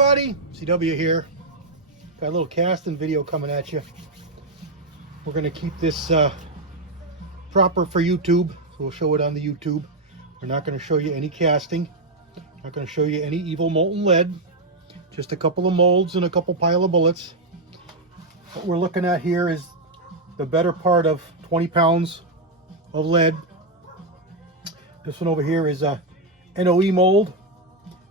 everybody, CW here. Got a little casting video coming at you. We're going to keep this proper for YouTube, so we'll show it on the YouTube. We're not going to show you any casting, not going to show you any evil molten lead, just a couple of molds and a couple pile of bullets. What we're looking at here is the better part of 20 pounds of lead. This one over here is a NOE mold.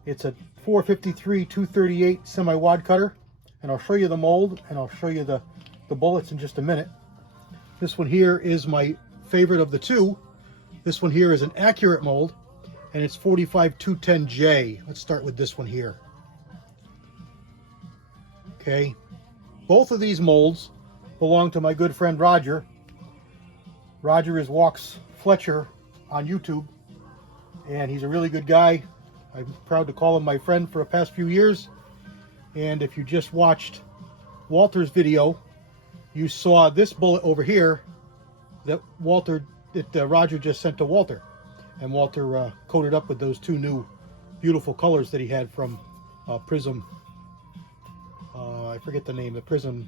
It's a 453 238 semi-wad cutter, and I'll show you the mold and I'll show you the bullets in just a minute. This one here is my favorite of the two. This one here is an accurate mold, and it's 45 210J. Let's start with this one here. Okay, both of these molds belong to my good friend Roger. Roger is Walks Fletcher on YouTube, and he's a really good guy. I'm proud to call him my friend for the past few years. And if you just watched Walter's video, you saw this bullet over here that Roger just sent to Walter. And Walter coated up with those two new beautiful colors that he had from Prism. I forget the name, the Prism.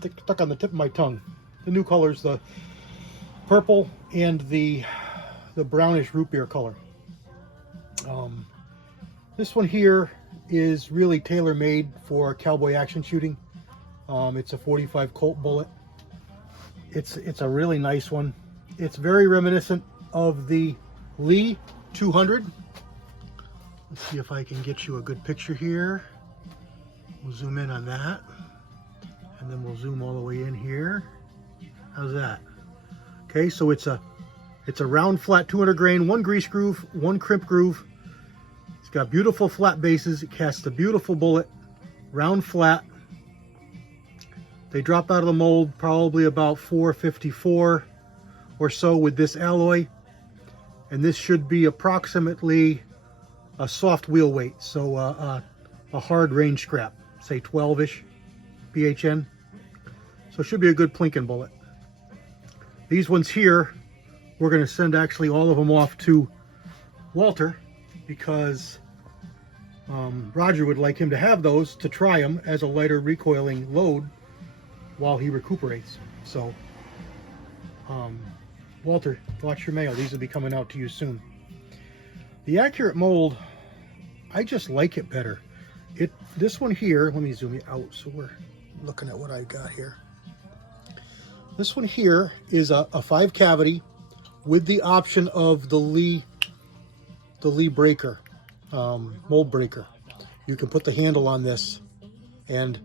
Stuck on the tip of my tongue. The new colors, the purple and the brownish root beer color. This one here is really tailor-made for cowboy action shooting. It's a 45 Colt bullet. It's a really nice one. It's very reminiscent of the Lee 200. Let's see if I can get you a good picture here. We'll zoom in on that, and then we'll zoom all the way in here. How's that? Okay, so it's a round flat 200 grain, one grease groove, one crimp groove. It's got beautiful flat bases. It casts a beautiful bullet, round flat. They drop out of the mold probably about 454 or so with this alloy, and this should be approximately a soft wheel weight, so a hard range scrap, say 12-ish BHN. So it should be a good plinking bullet. These ones here, we're going to send actually all of them off to Walter, because Roger would like him to have those to try them as a lighter recoiling load while he recuperates. So Walter, watch your mail. These will be coming out to you soon. The accurate mold, I just like it better. This one here, let me zoom it out so we're looking at what I got here. This one here is a 5 cavity with the option of the Lee breaker, mold breaker. You can put the handle on this, and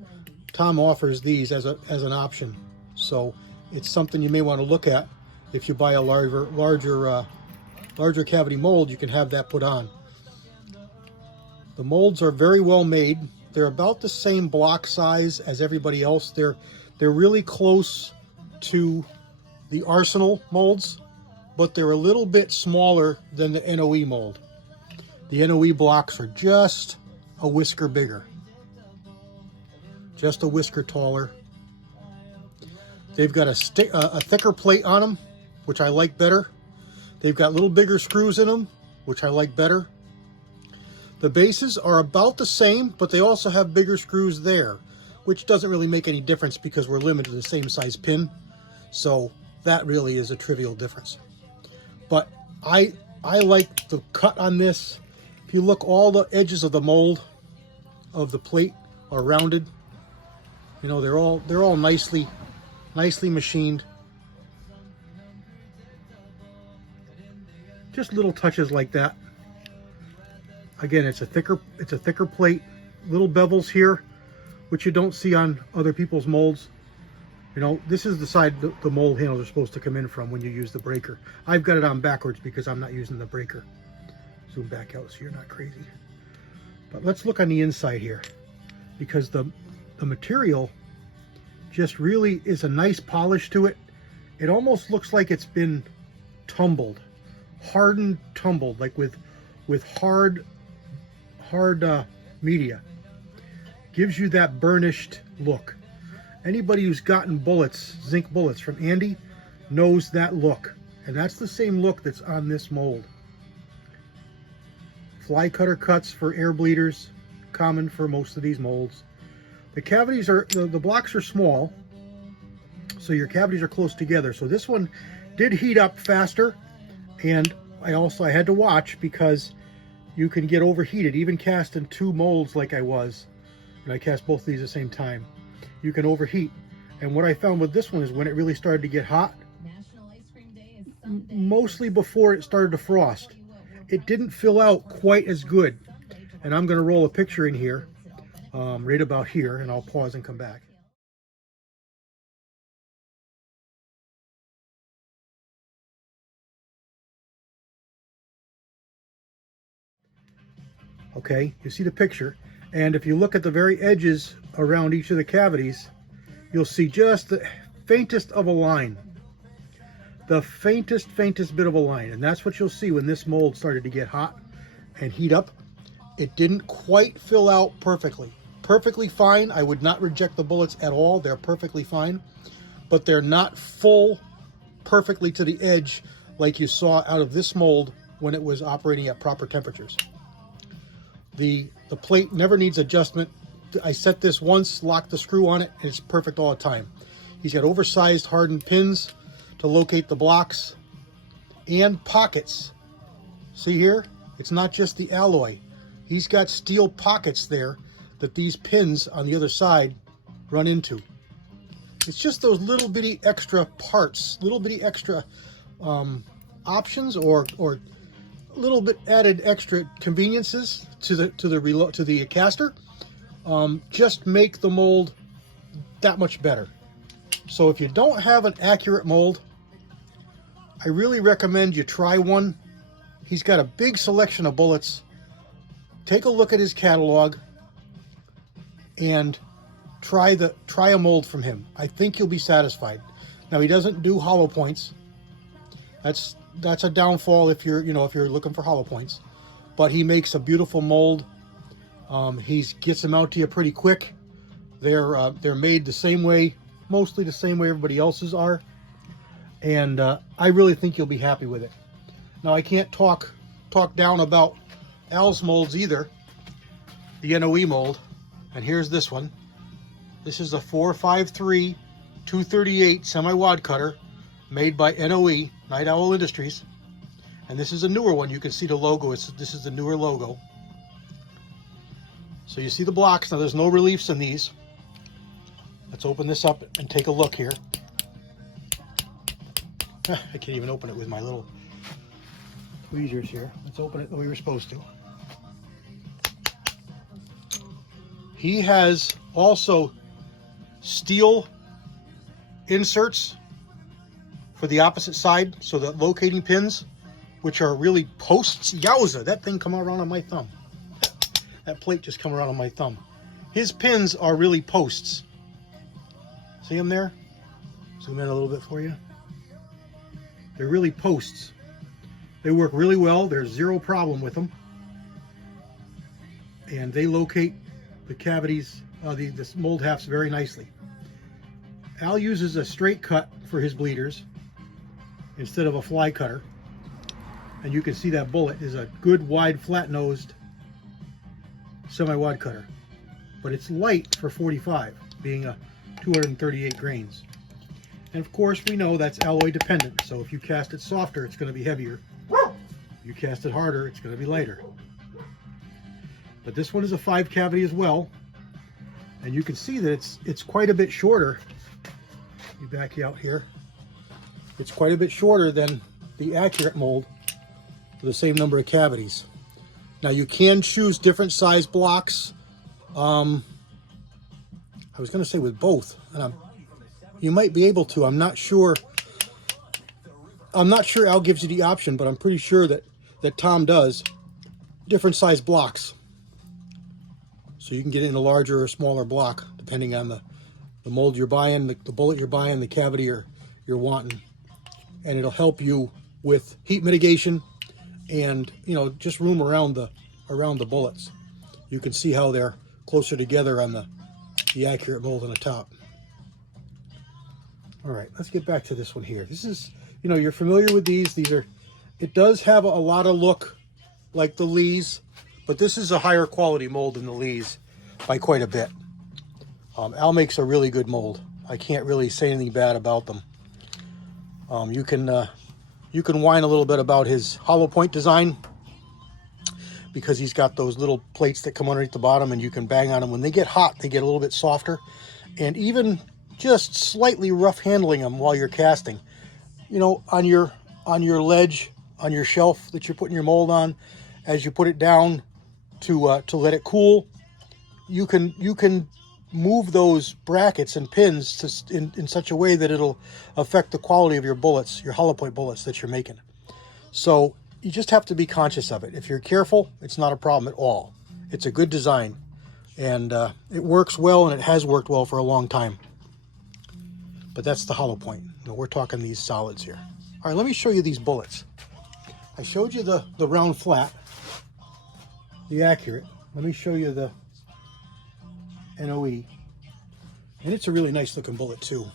Tom offers these as an option. So it's something you may want to look at. If you buy a larger cavity mold, you can have that put on. The molds are very well made. They're about the same block size as everybody else. They're really close to the Arsenal molds, but they're a little bit smaller than the NOE mold. The NOE blocks are just a whisker bigger, just a whisker taller. They've got a thicker plate on them, which I like better. They've got little bigger screws in them, which I like better. The bases are about the same, but they also have bigger screws there, which doesn't really make any difference because we're limited to the same size pin. So that really is a trivial difference. But I like the cut on this. If you look, all the edges of the mold of the plate are rounded. You know, they're all nicely machined. Just little touches like that. Again, it's a thicker plate, little bevels here, which you don't see on other people's molds. You know, this is the side the mold handles are supposed to come in from when you use the breaker. I've got it on backwards because I'm not using the breaker. Zoom back out so you're not crazy. But let's look on the inside here, because the material just really is a nice polish to it. It almost looks like it's been tumbled, hardened, tumbled, like with hard media. Gives you that burnished look. Anybody who's gotten bullets, zinc bullets from Andy, knows that look, and that's the same look that's on this mold. Fly cutter cuts for air bleeders, common for most of these molds. The cavities are, the blocks are small, so your cavities are close together. So this one did heat up faster, and I had to watch because you can get overheated, even casting 2 molds like I was, and I cast both of these at the same time. You can overheat. And what I found with this one is when it really started to get hot, mostly before it started to frost, it didn't fill out quite as good. And I'm going to roll a picture in here, right about here, and I'll pause and come back. Okay, you see the picture, and if you look at the very edges around each of the cavities, you'll see just the faintest of a line. The faintest bit of a line, and that's what you'll see when this mold started to get hot and heat up. It didn't quite fill out perfectly. Perfectly fine. I would not reject the bullets at all. They're perfectly fine, but they're not full perfectly to the edge like you saw out of this mold when it was operating at proper temperatures. The plate never needs adjustment. I set this once, locked the screw on it, and it's perfect all the time. He's got oversized hardened pins to locate the blocks and pockets. See here? It's not just the alloy. He's got steel pockets there that these pins on the other side run into. It's just those little bitty extra parts, little bitty extra options or little bit added extra conveniences to the caster, just make the mold that much better. So if you don't have an accurate mold, I really recommend you try one. He's got a big selection of bullets. Take a look at his catalog and try a mold from him. I think you'll be satisfied. Now, he doesn't do hollow points. That's a downfall if you're looking for hollow points. But he makes a beautiful mold. He gets them out to you pretty quick. They're made the same way, mostly the same way everybody else's are. And I really think you'll be happy with it. Now, I can't talk down about Al's molds either. The NOE mold. And here's this one. This is a 453 238 semi-wad cutter made by NOE, Night Owl Industries. And this is a newer one. You can see the logo. This is the newer logo. So you see the blocks. Now, there's no reliefs in these. Let's open this up and take a look here. I can't even open it with my little tweezers here. Let's open it the way we're supposed to. He has also steel inserts for the opposite side, so the locating pins, which are really posts. Yowza, that thing come around on my thumb. That plate just come around on my thumb. His pins are really posts. See them there? Zoom in a little bit for you. They're really posts. They work really well. There's zero problem with them. And they locate the cavities, the mold halves very nicely. Al uses a straight cut for his bleeders instead of a fly cutter. And you can see that bullet is a good wide flat-nosed semi-wad cutter. But it's light for 45, being a 238 grains. And of course we know that's alloy dependent, so if you cast it softer, it's going to be heavier. If you cast it harder, it's going to be lighter. But this one is a 5 cavity as well, and you can see that it's quite a bit shorter. Let me back you out here. It's quite a bit shorter than the accurate mold for the same number of cavities. Now you can choose different size blocks. I was going to say with both, and you might be able to. I'm not sure. I'm not sure Al gives you the option, but I'm pretty sure that Tom does. Different size blocks, so you can get in a larger or smaller block depending on the mold you're buying, the bullet you're buying, the cavity you're wanting, and it'll help you with heat mitigation and just room around the bullets. You can see how they're closer together on the accurate mold on the top. All right, let's get back to this one here. This is, you're familiar with these. It does have a lot of look like the Lees, but this is a higher quality mold than the Lee's by quite a bit. Al makes a really good mold. I can't really say anything bad about them. You can whine a little bit about his hollow point design, because he's got those little plates that come underneath the bottom, and you can bang on them. When they get hot, they get a little bit softer, and even just slightly rough handling them while you're casting, you know, on your ledge, on your shelf that you're putting your mold on, as you put it down to let it cool, you can move those brackets and pins in such a way that it'll affect the quality of your bullets, your hollow point bullets that you're making. So you just have to be conscious of it. If you're careful, it's not a problem at all. It's a good design, and it works well, and it has worked well for a long time. But that's the hollow point. You know, we're talking these solids here. All right, let me show you these bullets. I showed you the round flat, the accurate. Let me show you the NOE. And it's a really nice looking bullet too.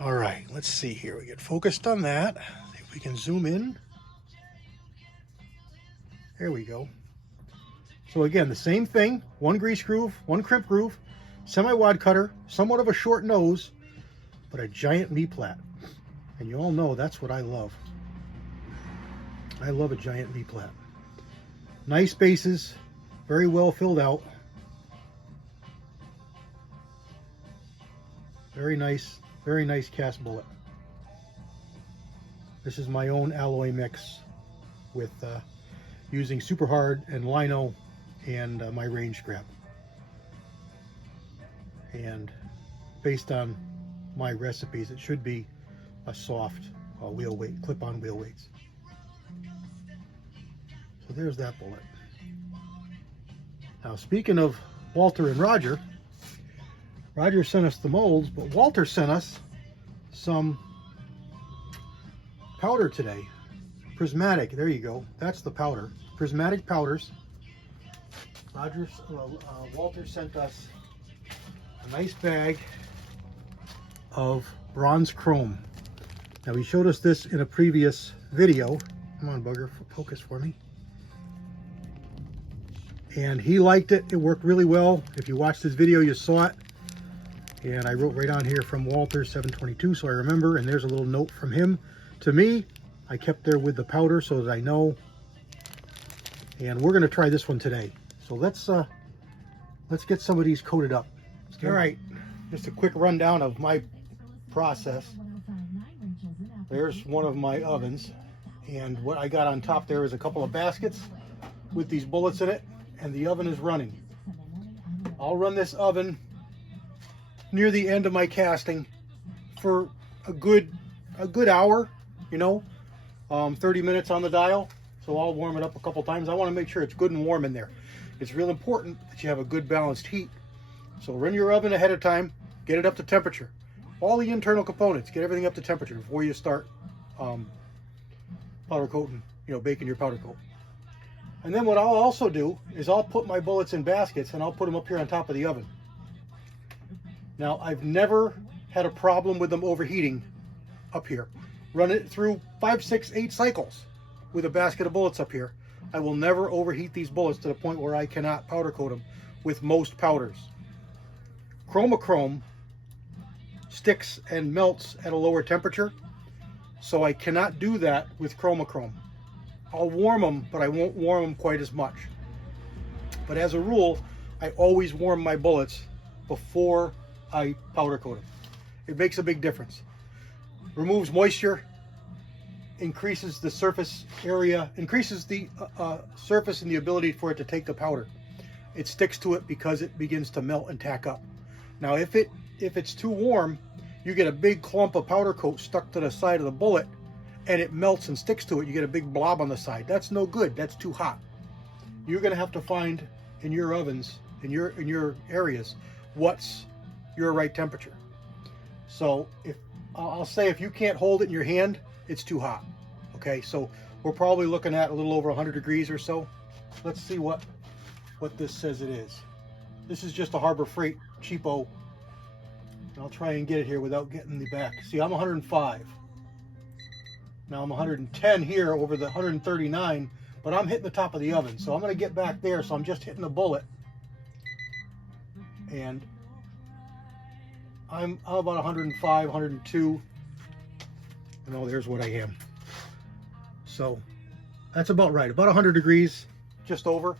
All right, let's see here. We get focused on that. See if we can zoom in. There we go. So again, the same thing, one grease groove, one crimp groove, semi-wad cutter, somewhat of a short nose, but a giant knee plat. And you all know that's what I love. I love a giant knee plat. Nice bases, very well filled out. Very nice cast bullet. This is my own alloy mix with using super hard and lino and my range scrap. And based on my recipes, it should be a soft wheel weight, clip-on wheel weights. So there's that bullet. Now, speaking of Walter and Roger, Roger sent us the molds, but Walter sent us some powder today. Prismatic, there you go. That's the powder. Prismatic Powders. Walter sent us a nice bag of bronze chrome. Now, he showed us this in a previous video. Come on, bugger, focus for me. And he liked it. It worked really well. If you watched this video, you saw it. And I wrote right on here from Walter 722, so I remember. And there's a little note from him to me. I kept there with the powder so that I know. And we're going to try this one today. So let's get some of these coated up. All right, just a quick rundown of my process. There's one of my ovens, and what I got on top there is a couple of baskets with these bullets in it, and the oven is running. I'll run this oven near the end of my casting for a good hour, you know, 30 minutes on the dial. So I'll warm it up a couple times. I want to make sure it's good and warm in there. It's real important that you have a good balanced heat. So run your oven ahead of time, get it up to temperature. All the internal components, get everything up to temperature before you start powder coating, you know, baking your powder coat. And then what I'll also do is I'll put my bullets in baskets and I'll put them up here on top of the oven. Now, I've never had a problem with them overheating up here. Run it through 5, 6, 8 cycles with a basket of bullets up here. I will never overheat these bullets to the point where I cannot powder coat them with most powders. Chromachrome sticks and melts at a lower temperature, so I cannot do that with chromachrome. I'll warm them, but I won't warm them quite as much. But as a rule, I always warm my bullets before I powder coat them. It makes a big difference. Removes moisture, increases the surface area, increases the surface and the ability for it to take the powder. It sticks to it because it begins to melt and tack up. Now, if it's too warm, you get a big clump of powder coat stuck to the side of the bullet, and it melts and sticks to it. You get a big blob on the side. That's no good. That's too hot. You're going to have to find in your ovens, in your areas, what's your right temperature. So I'll say if you can't hold it in your hand, it's too hot. Okay, so we're probably looking at a little over 100 degrees or so. Let's see what this says it is. This is just a Harbor Freight cheapo. I'll try and get it here without getting the back. See, I'm 105. Now I'm 110 here over the 139 but I'm hitting the top of the oven. So I'm going to get back there. So I'm just hitting the bullet. And I'm about 105, 102. And oh, there's what I am. So that's about right. About 100 degrees, just over.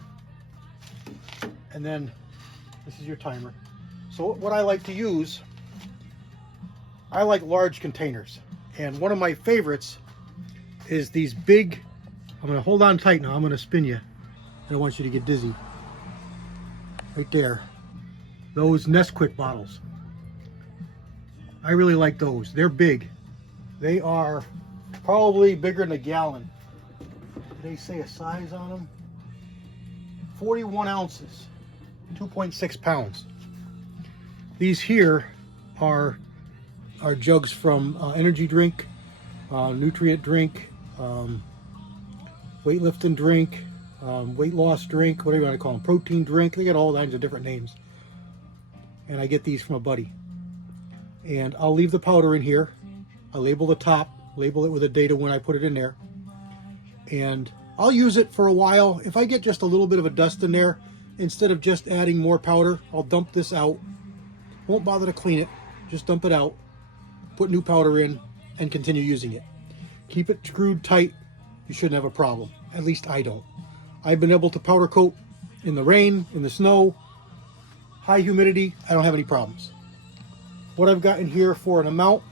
And then this is your timer. So what I like to use, I like large containers. And one of my favorites is these big, I'm going to hold on tight now. I'm going to spin you. I don't want you to get dizzy. Right there. Those Nesquik bottles. I really like those. They're big. They are probably bigger than a gallon. Did they say a size on them? 41 ounces. 2.6 pounds. These here are jugs from energy drink, nutrient drink, weightlifting drink, weight loss drink, whatever you want to call them, protein drink. They got all kinds of different names. And I get these from a buddy. And I'll leave the powder in here. I label the top, label it with a date of when I put it in there. And I'll use it for a while. If I get just a little bit of a dust in there, instead of just adding more powder, I'll dump this out. Won't bother to clean it. Just dump it out, put new powder in, and continue using it. Keep it screwed tight. You shouldn't have a problem. At least I don't. I've been able to powder coat in the rain, in the snow, high humidity. I don't have any problems. What I've got in here for an amount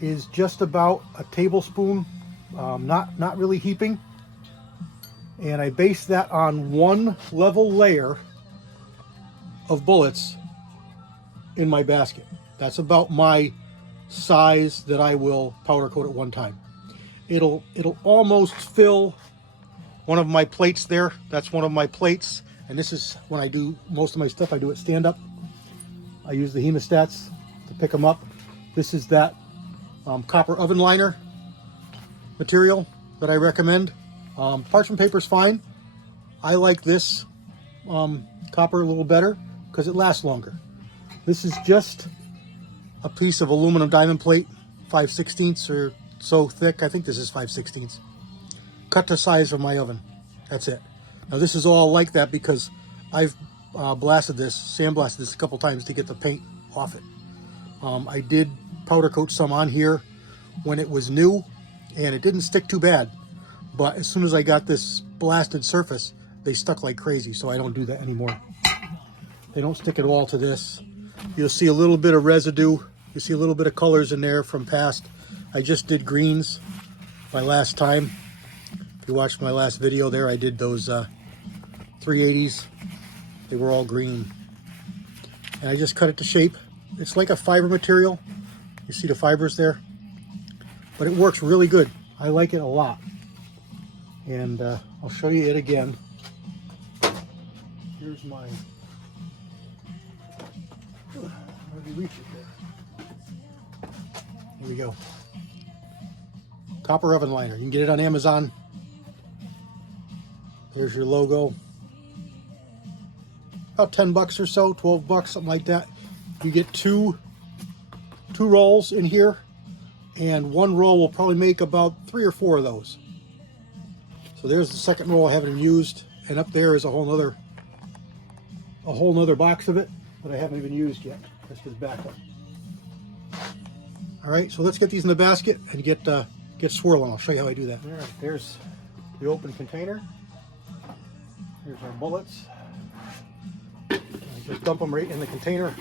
is just about a tablespoon, not really heaping. And I base that on one level layer of bullets in my basket. That's about my size that I will powder coat at one time. It'll almost fill one of my plates there. That's one of my plates. And this is when I do most of my stuff, I do it stand up. I use the hemostats to pick them up. This is that copper oven liner material that I recommend. Parchment paper is fine. I like this copper a little better because it lasts longer. This is just a piece of aluminum diamond plate, 5/16 or so thick. I think this is 5/16. Cut to size of my oven. That's it. Now this is all like that because I've sandblasted this a couple times to get the paint off it. I did powder coat some on here when it was new and it didn't stick too bad. But as soon as I got this blasted surface, they stuck like crazy, so I don't do that anymore. They don't stick at all to this. You'll see a little bit of residue. You see a little bit of colors in there from past. I just did greens my last time. If you watched my last video there, I did those 380s. They were all green. And I just cut it to shape. It's like a fiber material. You see the fibers there? But it works really good. I like it a lot. And I'll show you it again. Here's my, where do you reach it there? Here we go. Copper oven liner. You can get it on Amazon. There's your logo. About 10 bucks or so, 12 bucks, something like that. You get two rolls in here, and one roll will probably make about 3 or 4 of those. So there's the second roll I haven't used, and up there is a whole nother box of it that I haven't even used yet. That's his backup. All right, so let's get these in the basket and get swirling. I'll show you how I do that. All right, there's the open container. Here's our bullets. I just dump them right in the container,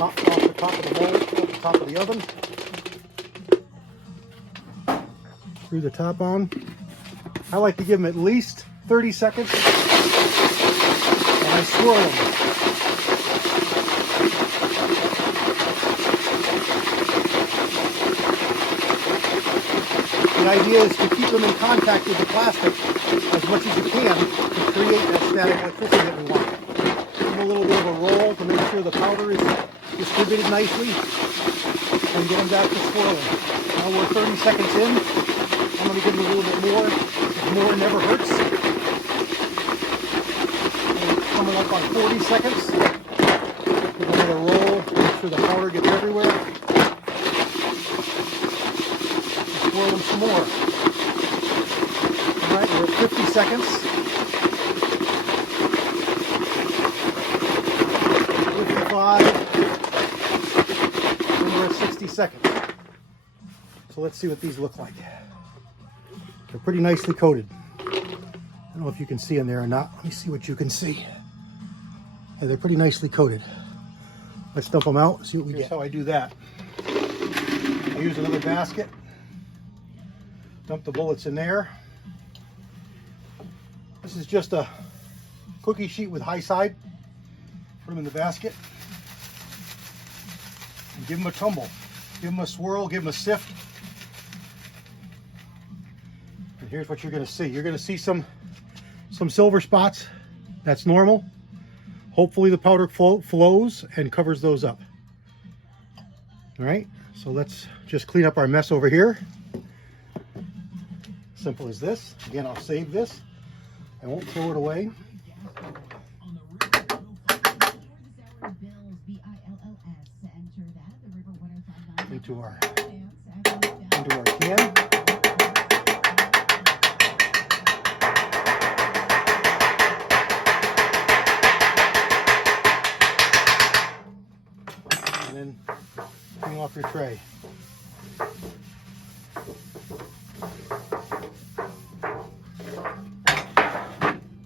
off the top of the bowl, off the top of the oven. Screw the top on. I like to give them at least 30 seconds, and I swirl them. The idea is to keep them in contact with the plastic as much as you can to create that static electricity that we want. Give them a little bit of a roll to make sure the powder is distributed nicely, and get them back to swirling. Now we're 30 seconds in. I'm going to give them a little bit more. More never hurts. And coming up on 40 seconds. Give another roll. Make sure the powder gets everywhere. Swirl them some more. All right, we're at 50 seconds. 55. And we're at 60 seconds. So let's see what these look like. They're pretty nicely coated. I don't know if you can see in there or not. Let me see what you can see. Yeah, they're pretty nicely coated. Let's dump them out and see what we get. Here's how I do that. I use another basket. Dump the bullets in there. This is just a cookie sheet with high side. Put them in the basket. And give them a tumble. Give them a swirl, give them a sift. And here's what you're going to see. You're going to see some silver spots. That's normal. Hopefully the powder flows and covers those up. All right, so let's just clean up our mess over here. Simple as this. Again, I'll save this. I won't throw it away. Into our can. And then clean off your tray.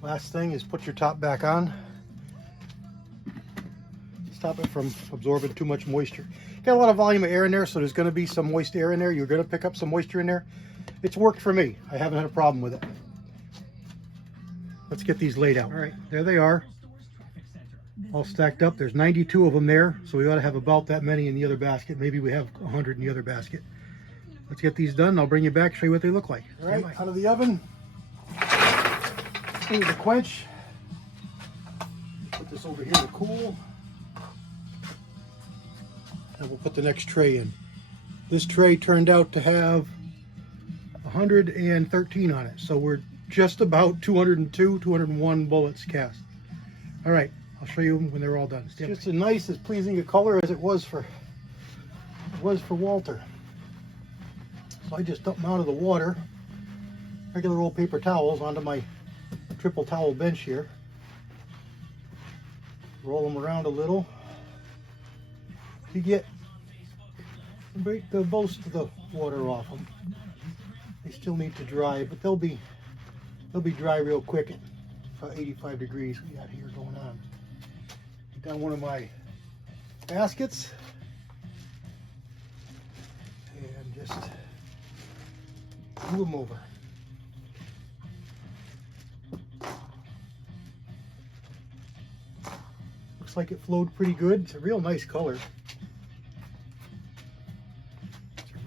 Last thing is put your top back on. Stop it from absorbing too much moisture. Got a lot of volume of air in there, so there's going to be some moist air in there. You're going to pick up some moisture in there. It's worked for me. I haven't had a problem with it. Let's get these laid out. All right, there they are. All stacked up. There's 92 of them there, so we ought to have about that many in the other basket. Maybe we have 100 in the other basket. Let's get these done. I'll bring you back, show you what they look like. All right, out of the oven. Need to quench. Put this over here to cool. And we'll put the next tray in. This tray turned out to have 113 on it. So we're just about 202, 201 bullets cast. All right, I'll show you when they're all done. It's just as nice, as pleasing a color as it was for Walter. So I just dump them out of the water. Regular old paper towels onto my triple towel bench here. Roll them around a little. You break most of the water off them. They still need to dry, but they'll be dry real quick at 85 degrees we got here going on. Get down one of my baskets and just move them over. Looks like it flowed pretty good. It's a real nice color.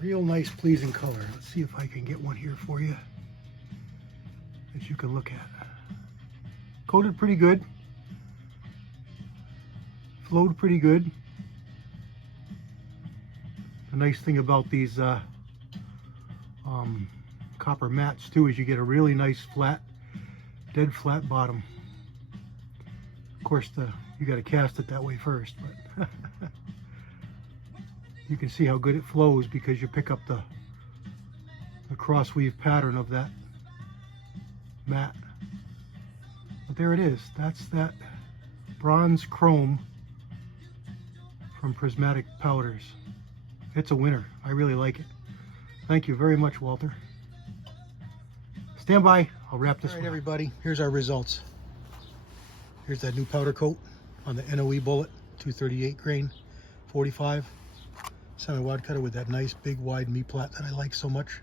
Real nice, pleasing color. Let's see if I can get one here for you that you can look at. Coated pretty good. Flowed pretty good. The nice thing about these copper mats too is you get a really nice flat, dead flat bottom. Of course, you got to cast it that way first, but you can see how good it flows because you pick up the cross weave pattern of that mat. But there it is. That's that bronze chrome from Prismatic Powders. It's a winner. I really like it. Thank you very much, Walter. Stand by. I'll wrap this one up. All right, everybody. Here's our results. Here's that new powder coat on the NOE bullet, 238 grain, 45. Semi-wide cutter with that nice big wide meat plate that I like so much.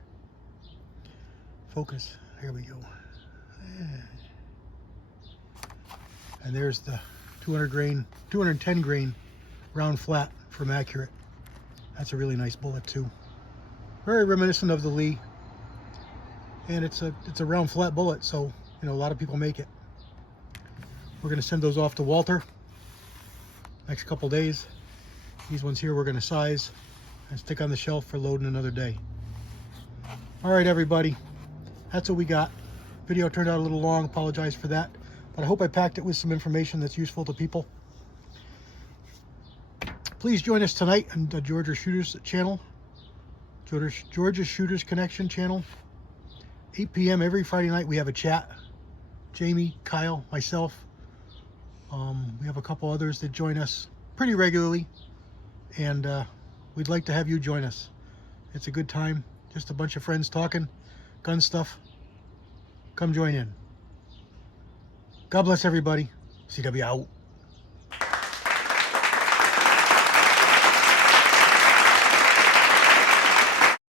Focus. Here we go. And there's the 210 grain round flat from Accurate. That's a really nice bullet too. Very reminiscent of the Lee. And it's a round flat bullet, so you know a lot of people make it. We're going to send those off to Walter next couple days. These ones here we're going to size and stick on the shelf for loading another day. All right, everybody, that's what we got. Video turned out a little long, apologize for that, but I hope I packed it with some information that's useful to people. Please join us tonight on the Georgia Shooters channel, Georgia Shooters Connection channel, 8 p.m. every Friday night we have a chat. Jamie, Kyle, myself. We have a couple others that join us pretty regularly, and we'd like to have you join us. It's a good time, just a bunch of friends talking gun stuff. Come join in. God bless everybody. CW out.